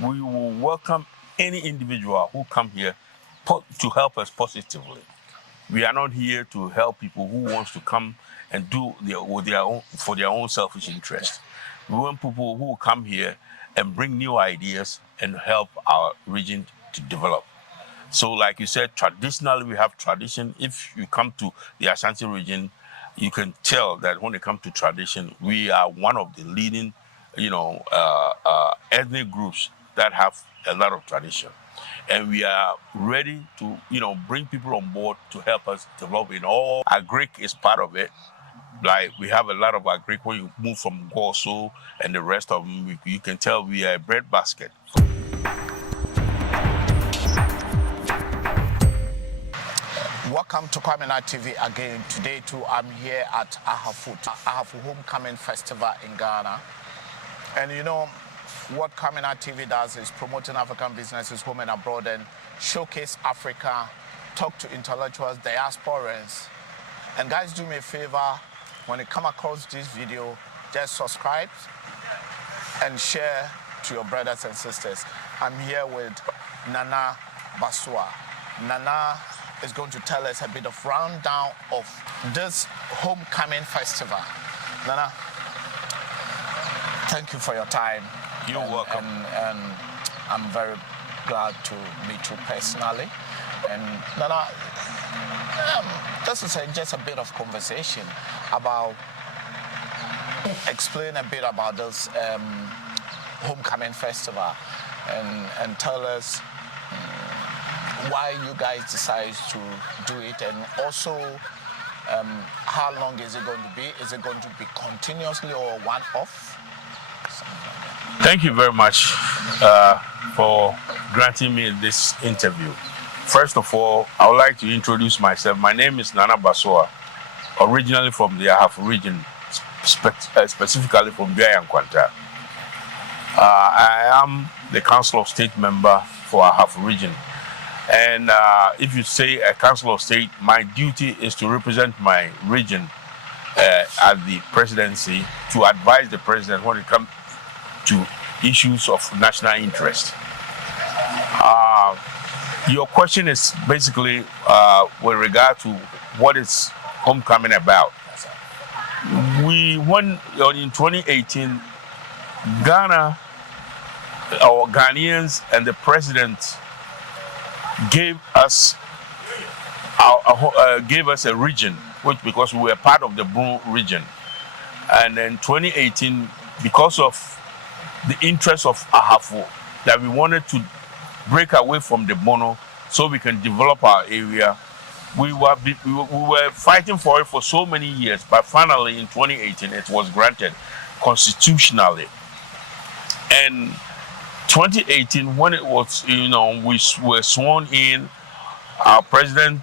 We will welcome any individual who come here to help us positively. We are not here to help people who wants to come and do for their own selfish interest. We want people who come here and bring new ideas and help our region to develop. So like you said, traditionally we have tradition. If you come to the Ashanti region, you can tell that when it comes to tradition, we are one of the leading, ethnic groups that have a lot of tradition. And we are ready to, bring people on board to help us develop in all. Agric is part of it. Like we have a lot of agric when you move from Goso and the rest of them, you can tell we are a bread basket. Welcome to Kwaminat TV again. Today too, I'm here at Ahafu Homecoming Festival in Ghana. And you know, what Kwaminat TV does is promoting African businesses home and abroad and showcase Africa, talk to intellectuals, diasporans. And guys, do me a favor, when you come across this video, just subscribe and share to your brothers and sisters. I'm here with Nana Basua. Nana is going to tell us a bit of rundown of this homecoming festival. Nana, thank you for your time. You're welcome. And I'm very glad to meet you personally. And Nana, this is just a bit of conversation about, explain a bit about this homecoming festival and tell us why you guys decided to do it, and also how long is it going to be? Is it going to be continuously or one-off? Thank you very much for granting me this interview. First of all, I would like to introduce myself. My name is Nana Basua, originally from the Ahafu region, specifically from Kwanta. I am the Council of State member for Ahafu region. And if you say a Council of State, my duty is to represent my region at the presidency, to advise the president when it comes to issues of national interest. Your question is basically with regard to what is homecoming about. We won in 2018, Ghana, our Ghanaians and the president gave us a region, which because we were part of the Brun region. And in 2018, because of the interest of Ahafu, that we wanted to break away from the Bono so we can develop our area, we were fighting for it for so many years, but finally in 2018 it was granted constitutionally. And 2018, when it was, we were sworn in, our president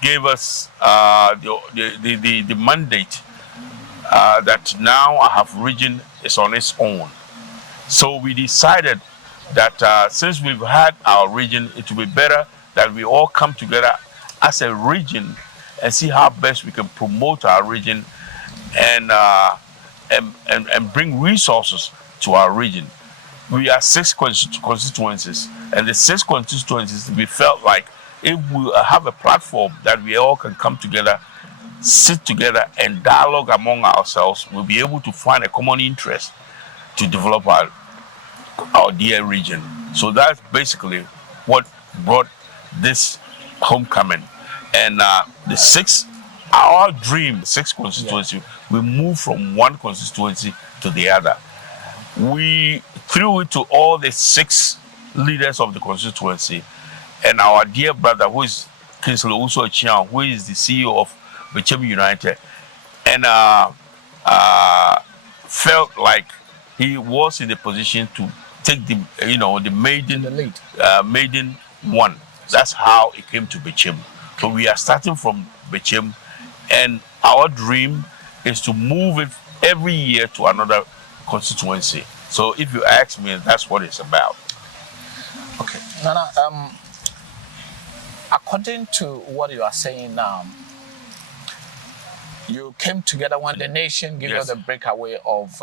gave us the mandate that now Ahafu region is on its own. So we decided that since we've had our region, it would be better that we all come together as a region and see how best we can promote our region and bring resources to our region. We are 6 constituencies, and the 6 constituencies, we felt like if we have a platform that we all can come together, sit together and dialogue among ourselves, we'll be able to find a common interest to develop our dear region. So that's basically what brought this homecoming. And our dream, 6 constituency, we move from one constituency to the other. We threw it to all the 6 leaders of the constituency, and our dear brother, who is Kinsley Uso Chiang, who is the CEO of Bechem United, and felt like he was in the position to take the maiden one. That's how it came to Bechem. So we are starting from Bechem, and our dream is to move it every year to another constituency. So if you ask me, that's what it's about. Okay, Nana, according to what you are saying now, you came together when the nation gave us the breakaway of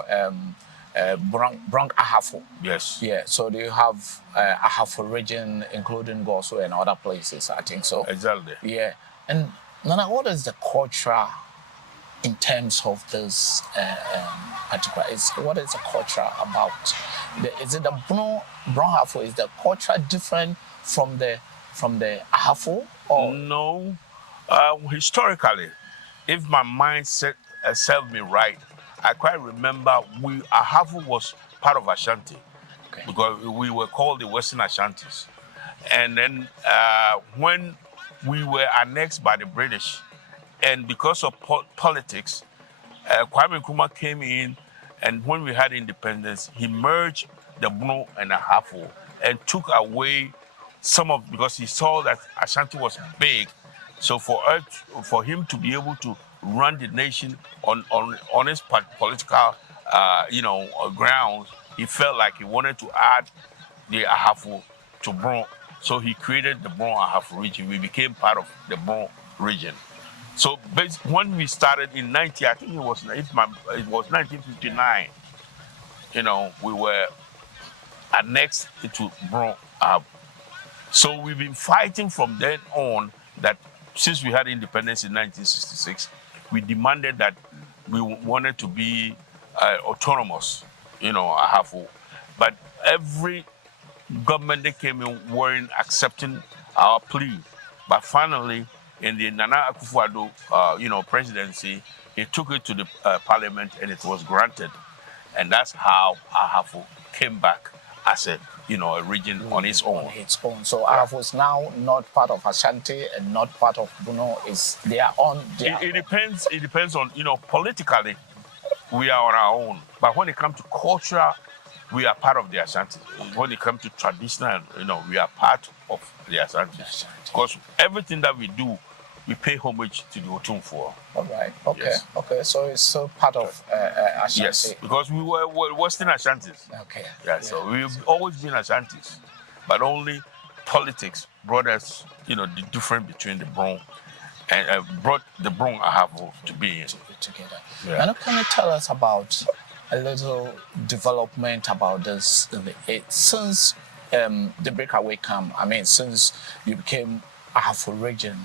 Brong Ahafo. Yes. Yeah, so do you have Ahafo region, including Goso and other places? I think so. Exactly. Yeah, and Nana, what is the culture in terms of this particular? What is the culture about? Is it the Brong Ahafo? Is the culture different from the Ahafo? Or No. Historically, if my mind served me right, I quite remember Ahavu was part of Ashanti okay. because we were called the Western Ashantis. And then when we were annexed by the British, and because of politics, Kwame Nkrumah came in, and when we had independence, he merged the Bruno and Ahafu and took away because he saw that Ashanti was big. So for him to be able to run the nation on his political, grounds, he felt like he wanted to add the Ahafu to Bron. So he created the Bron Ahafu region. We became part of the Bron region. So when we started in I think it was 1959. We were annexed to Bron. So we've been fighting from then on that since we had independence in 1966, we demanded that we wanted to be autonomous, Ahafu. But every government that came in weren't accepting our plea. But finally, in the Nana Akufo-Addo, presidency, he took it to the parliament and it was granted. And that's how Ahafo came back as a region on its own. On its own. So Ahafo is now not part of Ashanti and not part of Bruno. Is their own. It depends. It depends on politically, we are on our own. But when it comes to culture, we are part of the Ashanti. When it comes to traditional, we are part of the Ashanti. Because everything that we do, we pay homage to the Otumfuo. All right. Okay. Yes. Okay. So it's still part of Ashanti. Yes, because we were Western Ashantis. Okay. Yeah. So we've always been Ashantis, but only politics brought us, the difference between the Bron and brought the Bron Ahafo to be together. Yeah. Now, can you tell us about a little development about this since the breakaway camp? I mean, since you became Ahafo region,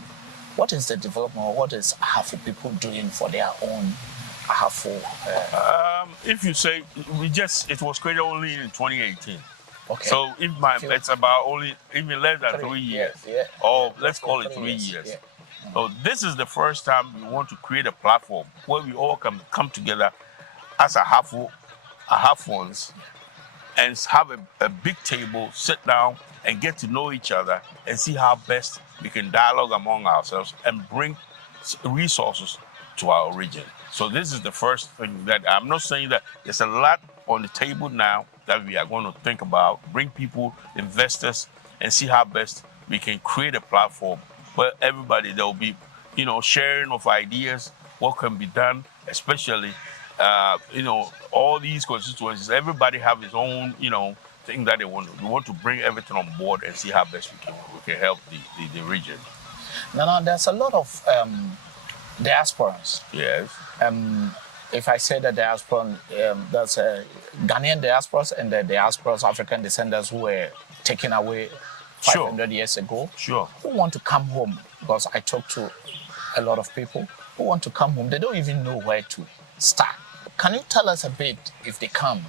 what is the development? What is Ahafo people doing for their own Ahafo? If you say it was created only in 2018. Okay. So it's about only even less than 3 years. Yeah. Or let's call it 3 years. Yeah. So this is the first time we want to create a platform where we all can come together as Ahafuans and have a big table, sit down and get to know each other and see how best we can dialogue among ourselves and bring resources to our region. So this is the first thing that I'm not saying that there's a lot on the table now that we are going to think about, bring people, investors, and see how best we can create a platform where everybody, there will be, sharing of ideas, what can be done, especially, all these constituencies, everybody have his own, thing that they want to. We want to bring everything on board and see how best we can help the region. Now, there's a lot of diasporans. Yes. If I say the diaspora, there's Ghanaian diasporas and the diasporas, African descendants who were taken away 500 years ago. Sure. Who want to come home? Because I talk to a lot of people who want to come home. They don't even know where to start. Can you tell us a bit, if they come,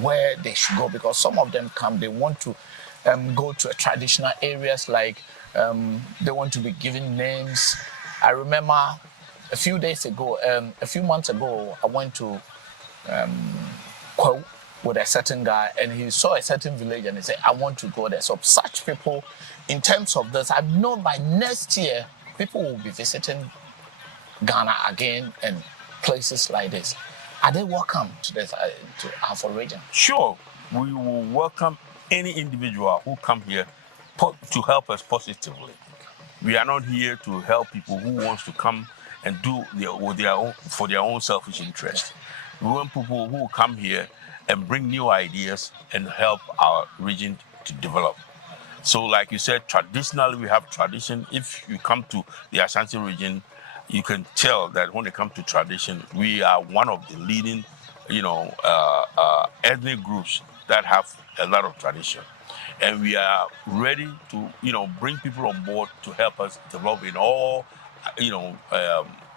where they should go? Because some of them come, they want to go to traditional areas, like they want to be given names. I remember a few months ago, I went to Kwa with a certain guy, and he saw a certain village and he said, I want to go there. So such people, in terms of this, I know by next year, people will be visiting Ghana again and places like this. Are they welcome to this, to Ahafo region? Sure. We will welcome any individual who come here to help us positively. We are not here to help people who wants to come and do for their own selfish interest. We want people who come here and bring new ideas and help our region to develop. So like you said, traditionally we have tradition. If you come to the Ashanti region, you can tell that when it comes to tradition, we are one of the leading ethnic groups that have a lot of tradition. And we are ready to, bring people on board to help us develop in all,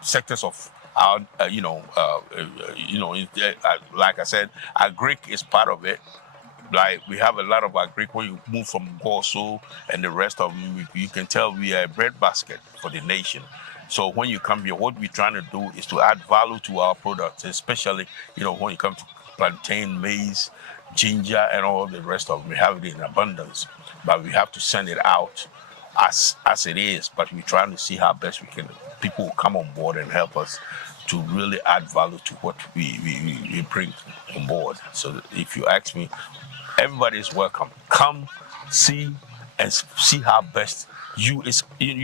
sectors of our, like I said, our Greek is part of it. Like we have a lot of our Greek when you move from Goso and the rest of them, you can tell we are a breadbasket for the nation. So when you come here, what we're trying to do is to add value to our products, especially, when you come to plantain, maize, ginger, and all the rest of them. We have it in abundance, but we have to send it out as it is. But we're trying to see how best we can, people will come on board and help us to really add value to what we bring on board. So if you ask me, everybody is welcome. Come, see, and see how best you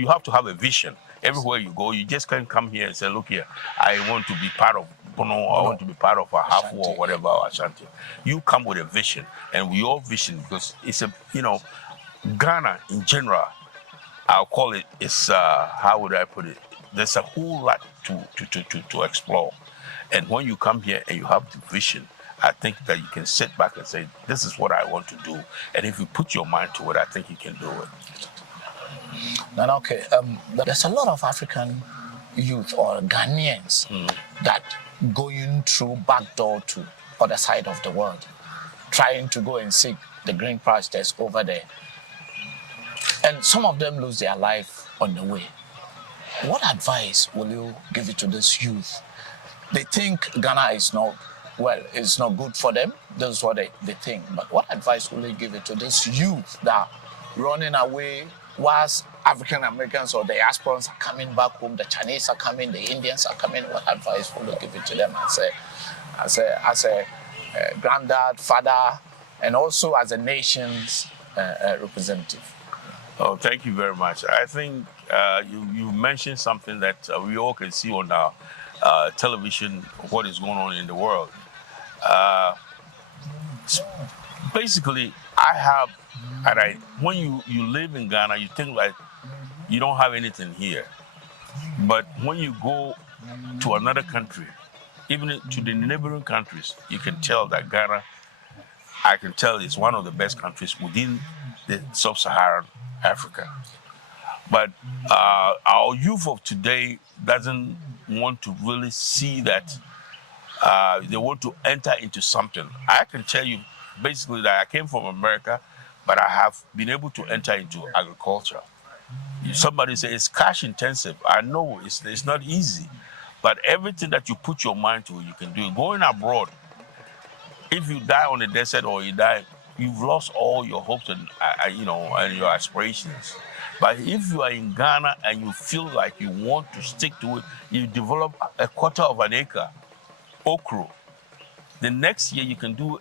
have to have a vision. Everywhere you go, you just can't come here and say, look here, I want to be part of Bono, or I want to be part of a Hafu or whatever, or Ashanti. You come with a vision, and we all vision, because it's Ghana in general, I'll call it, it's, how would I put it? There's a whole lot to explore. And when you come here and you have the vision, I think that you can sit back and say, this is what I want to do. And if you put your mind to it, I think you can do it. Now, okay, there's a lot of African youth or Ghanaians that going through back door to other side of the world, trying to go and seek the green pastures over there. And some of them lose their life on the way. What advice will you give it to this youth? They think Ghana is not, it's not good for them. This is what they think. But what advice will you give it to this youth that are running away whilst African Americans or the diasporans are coming back home, the Chinese are coming, the Indians are coming? What advice will you give it to them as a granddad, father, and also as a nation's representative? Oh, thank you very much. I think you mentioned something that we all can see on our television, what is going on in the world. Basically, when you live in Ghana, you think like you don't have anything here. But when you go to another country, even to the neighboring countries, you can tell that Ghana, I can tell, is one of the best countries within the sub-Saharan Africa. But our youth of today doesn't want to really see that. They want to enter into something. I can tell you basically that I came from America, but I have been able to enter into agriculture. Somebody says it's cash intensive. I know it's not easy, but everything that you put your mind to, you can do. Going abroad, if you die on the desert or you die, you've lost all your hopes and and your aspirations. But if you are in Ghana and you feel like you want to stick to it, you develop a quarter of an acre, okra. The next year you can do,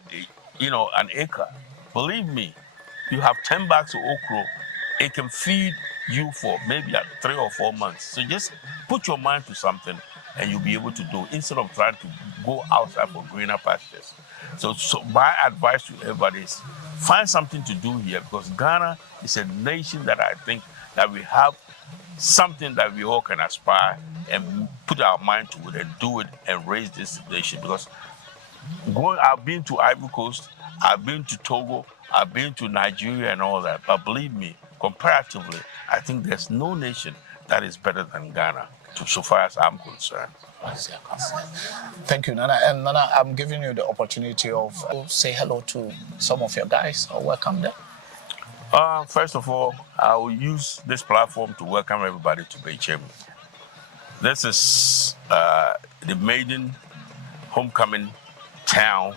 an acre. Believe me, you have 10 bags of okra. It can feed you for maybe 3 or 4 months. So just put your mind to something and you'll be able to do it instead of trying to go outside for greener pastures. So my advice to everybody is find something to do here, because Ghana is a nation that I think that we have something that we all can aspire and put our mind to it and do it and raise this nation. Because I've been to Ivory Coast, I've been to Togo, I've been to Nigeria and all that. But believe me, comparatively, I think there's no nation that is better than Ghana, so far as I'm concerned. Thank you, Nana. And Nana, I'm giving you the opportunity of say hello to some of your guys or welcome them. First of all, I will use this platform to welcome everybody to Bechem. This is the maiden homecoming town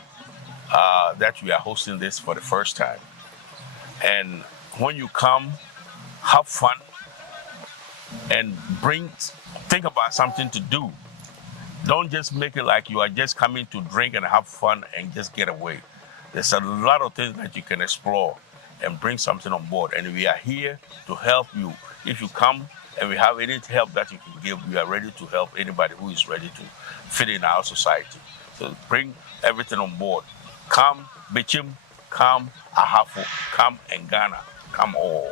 that we are hosting this for the first time. And when you come, have fun and think about something to do. Don't just make it like you are just coming to drink and have fun and just get away. There's a lot of things that you can explore and bring something on board. And we are here to help you. If you come and we have any help that you can give, we are ready to help anybody who is ready to fit in our society. So bring everything on board. Come Bechem, come Ahafo, come and Ghana, come all.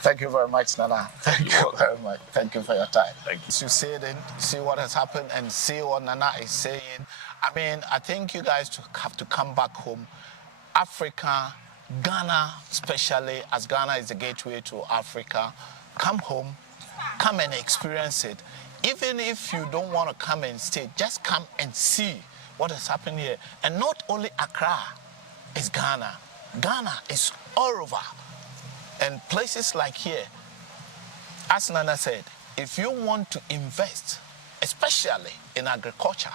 Thank you very much, Nana. Thank you very much. Thank you for your time. Thank you. You see it, see what has happened, and see what Nana is saying. I mean, I think you guys have to come back home. Africa, Ghana, especially as Ghana is the gateway to Africa, come home, come and experience it. Even if you don't want to come and stay, just come and see what has happened here. And not only Accra is Ghana. Ghana is all over. And places like here, as Nana said, if you want to invest, especially in agriculture,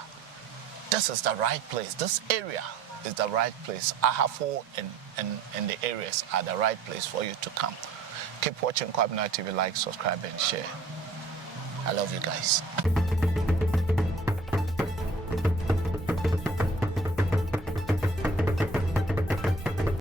this is the right place. This area is the right place. Ahafo and the areas are the right place for you to come. Keep watching Kwaminat TV, like, subscribe, and share. I love you guys.